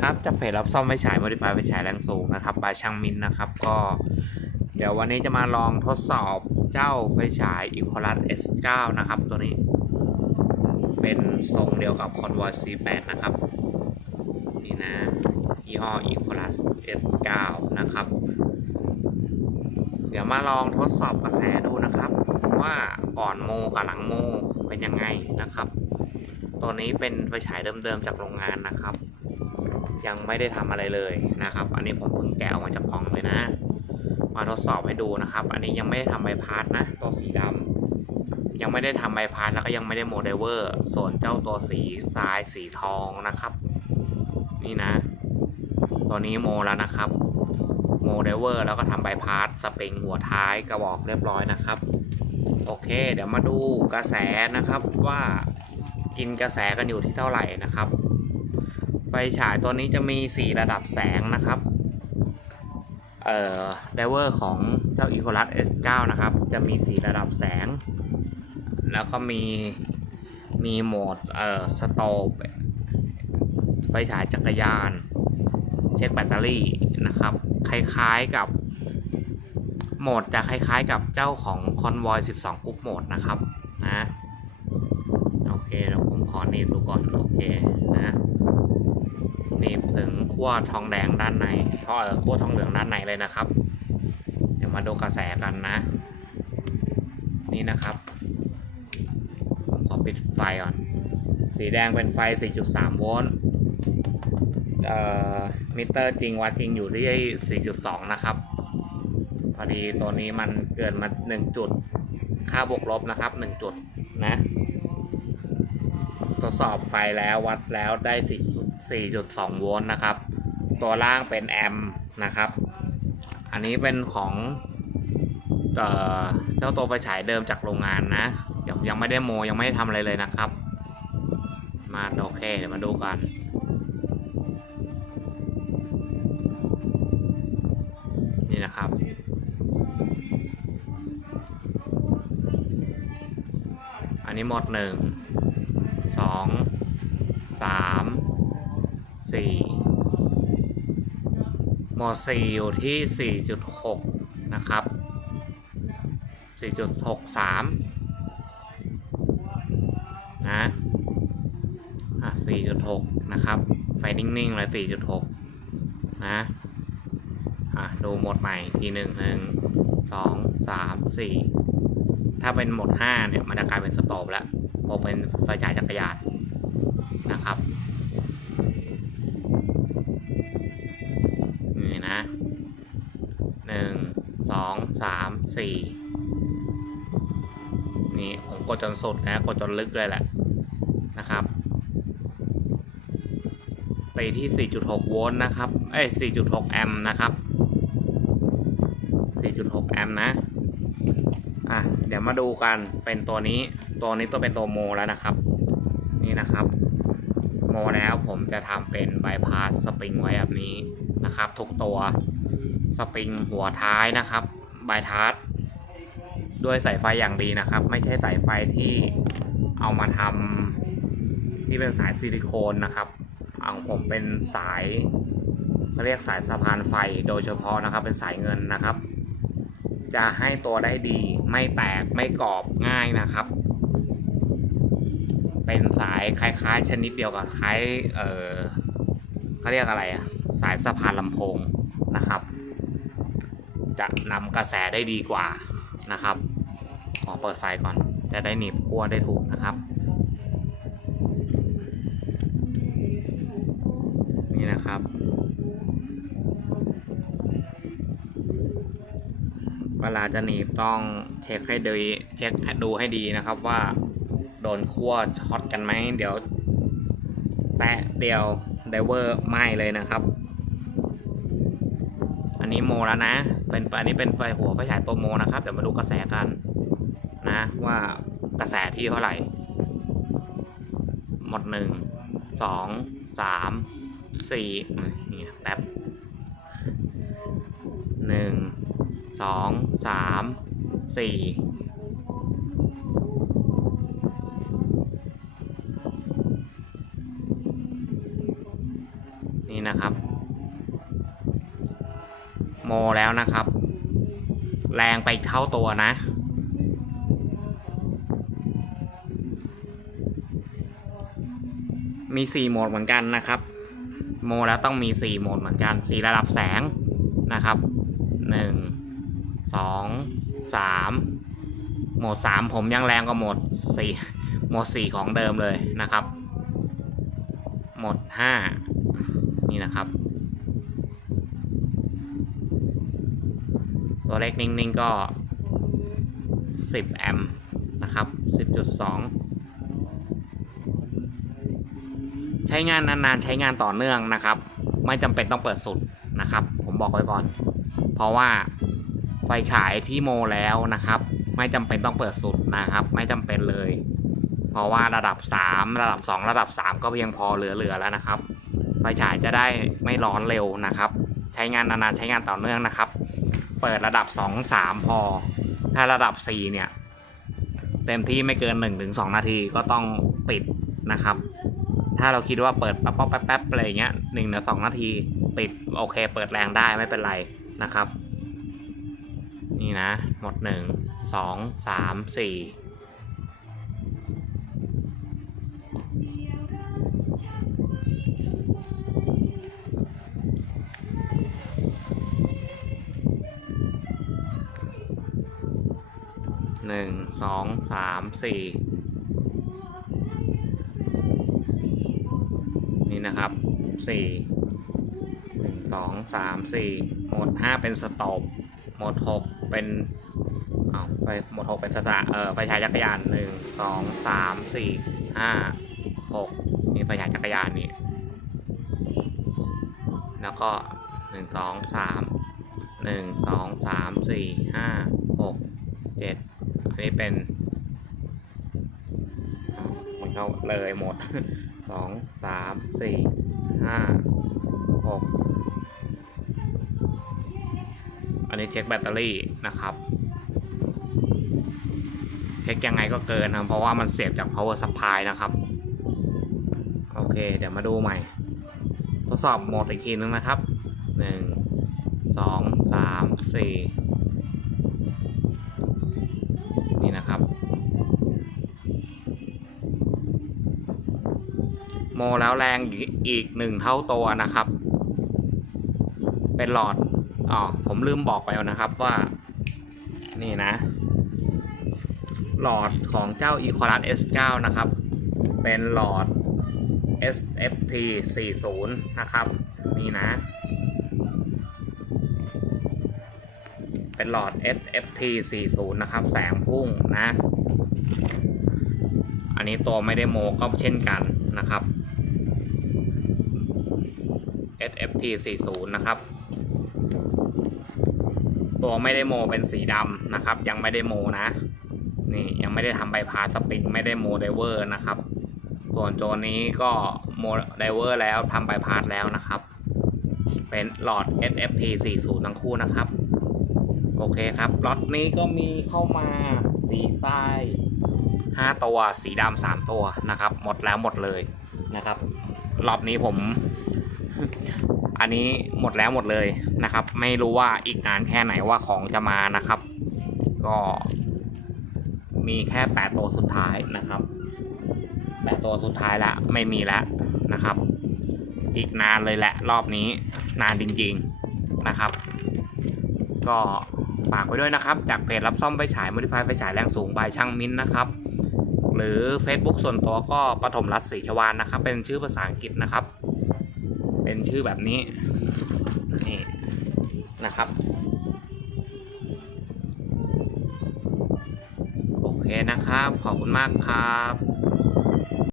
ครับจากเพจรับซ่อมไฟฉาย Modify ไฟฉายแรงสูงนะครับบายช่างมินนะครับ ก็ เดี๋ยววันนี้จะมาลองทดสอบเจ้าไฟฉาย Equalus S9 นะครับ ตัวนี้ เป็นทรงเดียวกับ Convoy C8 นะครับ นี่นะยี่ห้อ Equalus S9 นะครับ เดี๋ยวมาลองทดสอบกระแสดูนะครับ ว่าก่อนโมกับหลังโมเป็นยังไงนะครับ ตัวนี้เป็นไฟฉายเดิมๆจากโรงงานนะครับ ยังไม่ได้ทำอะไรเลยนะครับ อันนี้ผมเพิ่งแกะออกมาจากกล่องเลยนะ มาทดสอบให้ดูนะครับ อันนี้ยังไม่ได้ทำใบพัดนะตัวสีดำยังไม่ได้ทำใบพัดแล้วก็ยังไม่ได้โมเดลเวอร์ ส่วนเจ้าตัวสีทรายสีทองนะครับ นี่นะ ตัวนี้โมแล้วนะครับ โมเดลเวอร์แล้วก็ทำใบพัดสปริงหัวท้ายกระบอกเรียบร้อยนะครับ โอเค เดี๋ยวมาดูกระแสนะครับว่ากินกระแสกันอยู่ที่เท่าไหร่นะครับ ไฟฉายตัวนี้จะมี 4 ระดับแสงนะครับ เอ่อไดเวอร์ของเจ้า e c o l u s S9 นะครับ จะมี 4 ระดับแสง แล้วก็มี มีโหมด เอ่อ สโตปไฟฉายจักรยาน เช็คแบตเตอรี่นะครับ คล้ายๆกับ โหมดจะคล้ายๆกับเจ้าของ Convoy 12 กรุ๊ปโหมดนะครับ นะ โอเคเดี๋ยวผมขอเนีบดูก่อน โอเค ถึงขั้วทองแดงด้านในท่อเออขั้วทองเหลืองด้านในเลยนะครับ เดี๋ยวมาดูกระแสกันนะ นี่นะครับ ผมขอปิดไฟก่อน สีแดงเป็นไฟ 4.3 โวลต์มิเตอร์จริงวัดจริงอยู่ที่ 4.2 นะครับ พอดีตัวนี้มันเกินมา 1 จุด ค่าบวกลบนะครับ 1 จุดนะ ทดสอบไฟแล้ววัดแล้วได้ 4 4.2 โวลต์นะครับ ตัวล่างเป็นแอมป์นะครับ อันนี้เป็นของเจ้าตัวไฟฉายเดิมจากโรงงานนะ ยังยังไม่ได้โมยังไม่ได้ทำอะไรเลยนะครับ มาโอเคเดี๋ยวมาดูกันนี่นะครับ อันนี้หมดหนึ่งสอง สี่มวดสี่อยู่ที่สี่จุดหกนะครับสี่จุดหกสามนะ อะสี่จุดหกนะครับ ไฟนิ่งๆเลยสี่จุดหกนะ อะ ดูหมดใหม่ทีหนึ่งหนึ่งสองสามสี่ถ้าเป็นหมดห้าเนี่ย มันจะกลายเป็นสโตปแล้วผมเป็นไฟฉายจักรยานนะครับ สี่นี่ผมกดจนสุดนะกดจนลึกเลยแหละนะครับตีที่สี่จุดหกโวลต์นะครับเอ้สี่จุดหกแอมป์นะครับสี่จุดหกแอมป์นะอะเดี๋ยวมาดูกันเป็นตัวนี้ตัวนี้ตัวเป็นตัวโมแล้วนะครับ นี่นะครับ โมแล้วผมจะทำเป็นบพาสสปริงไว้แบบนี้นะครับ ทุกตัวสปริงหัวท้ายนะครับ ใบทัดด้วยสายไฟอย่างดีนะครับ ไม่ใช่สายไฟที่เอามาทำที่เป็นสายซิลิโคนนะครับเอาของผมเป็นสายเขาเรียกสายสะพานไฟโดยเฉพาะนะครับ เป็นสายเงินนะครับ จะให้ตัวได้ดี ไม่แตกไม่กรอบง่ายนะครับ เป็นสายคล้ายๆ ชนิดเดียวกับคล้ายเออเขาเรียกอะไรอะสายสะพานลำโพงนะครับ จะนำกระแสได้ดีกว่านะครับ ขอเปิดไฟก่อน จะได้หนีบขั้วได้ถูกนะครับ นี่นะครับเวลาจะหนีบต้องเช็คให้ดีเช็คดูให้ดีนะครับว่า โดนขั้วช็อตกันไหมเดี๋ยวแตะเดียวไดเวอร์ไหม้เลยนะครับ อันนี้โมแล้วนะ เป็นอันนี้เป็นไฟหัวไฟฉายตัวโมนะครับเดี๋ยวมาดูกระแสกันนะว่ากระแสที่เท่าไหร่ หมดหนึ่งสองสามสี่นี่แป๊บหนึ่งสองสามสี่ นี่นะครับ โมแล้วนะครับ แรงไปเท่าตัวนะ มี4โหมดเหมือนกันนะครับ โมแล้วต้องมี4โหมดเหมือนกัน4ระดับแสงนะครับ1 2 3โหมด3ผมยังแรงกว่าโหมด4โหมด4ของเดิมเลยนะครับ โหมด5นี่นะครับ ตัวเลขนิ่งๆก็ 10 แอมป์นะครับ 10.2 ใช้งานนานๆ ใช้งานต่อเนื่องนะครับ ไม่จำเป็นต้องเปิดสุดนะครับ ผมบอกไว้ก่อน เพราะว่าไฟฉายที่โมแล้วนะครับ ไม่จำเป็นต้องเปิดสุดนะครับ ไม่จำเป็นเลย เพราะว่าระดับ 3 ระดับ 2 ระดับ 3 ก็เพียงพอเหลือๆแล้วนะครับ ไฟฉายจะได้ไม่ร้อนเร็วนะครับ ใช้งานนานๆ ใช้งานต่อเนื่องนะครับ เปิดระดับสองสามพอ ถ้าระดับสี่เนี่ย เต็มที่ไม่เกินหนึ่งถึงสองนาทีก็ต้องปิดนะครับ ถ้าเราคิดว่าเปิดปั๊บแป๊บๆอะไรเงี้ยหนึ่งหรือสองนาทีปิดโอเค เปิดแรงได้ไม่เป็นไรนะครับ นี่นะ หมดหนึ่งสองสามสี่ หนึ่งสองสามสี่นี่นะครับสี่หนึ่งสองสามสี่หมดห้าเป็นสต็อปหมดหกเป็นอ้าไฟหมดหกเป็นสตาร์เออไฟฉายจักรยานหนึ่งสองสามสี่ห้าหกนี่ไฟฉายจักรยานนี่แล้วก็หนึ่งสองสามหนึ่งสองสามสี่ อันนี้เป็นมันเข้าเลยหมดสองสามสี่ห้าหกอันนี้เช็คแบตเตอรี่นะครับ เช็คยังไงก็เกินนะเพราะว่ามันเสียบจาก power supply นะครับ โอเค เดี๋ยวมาดูใหม่ ทดสอบโหมดอีกทีนึงนะครับหนึ่งสองสามสี่นี่นะครับ โมแล้วแรงอีกหนึ่งเท่าตัวนะครับ เป็นหลอดอ๋อผมลืมบอกไปแล้วนะครับว่า นี่นะ หลอดของเจ้า e q u a l a s S9 นะครับ เป็นหลอด SFT 40นะครับ นี่นะ เป็นหลอด SFT 40นะครับ แสงพุ่งนะ อันนี้ตัวไม่ได้โมก็เช่นกันนะครับ SFT 40นะครับ ตัวไม่ได้โมเป็นสีดำนะครับ ยังไม่ได้โมนะ นี่ยังไม่ได้ทำใบพาสปริง ไม่ได้โมไดเวอร์นะครับ ส่วนโจนี้ก็โมไดเวอร์แล้วทำใบพาสแล้วนะครับ เป็นหลอด SFT 40ทั้งคู่นะครับ โอเคครับล็อตนี้ก็มีเข้ามาสีไส้ห้าตัว สีดำสามตัวนะครับ หมดแล้วหมดเลยนะครับ รอบนี้ผม อันนี้หมดแล้วหมดเลยนะครับ ไม่รู้ว่าอีกนานแค่ไหนว่าของจะมานะครับ ก็มีแค่แปดตัวสุดท้ายนะครับแปดตัวสุดท้ายแล้วไม่มีแล้วนะครับ อีกนานเลยแหละรอบนี้นานจริงๆนะครับ ก็ฝากไว้ด้วยนะครับ จากเพจรับซ่อมไฟฉาย Modify ไฟฉายแรงสูงบายช่างมิ้นนะครับ หรือ Facebook ส่วนตัวก็ปฐมรัตน์ศรีชวานนะครับ เป็นชื่อภาษาอังกฤษนะครับ เป็นชื่อแบบนี้ นี่นะครับ โอเคนะครับ ขอบคุณมากครับ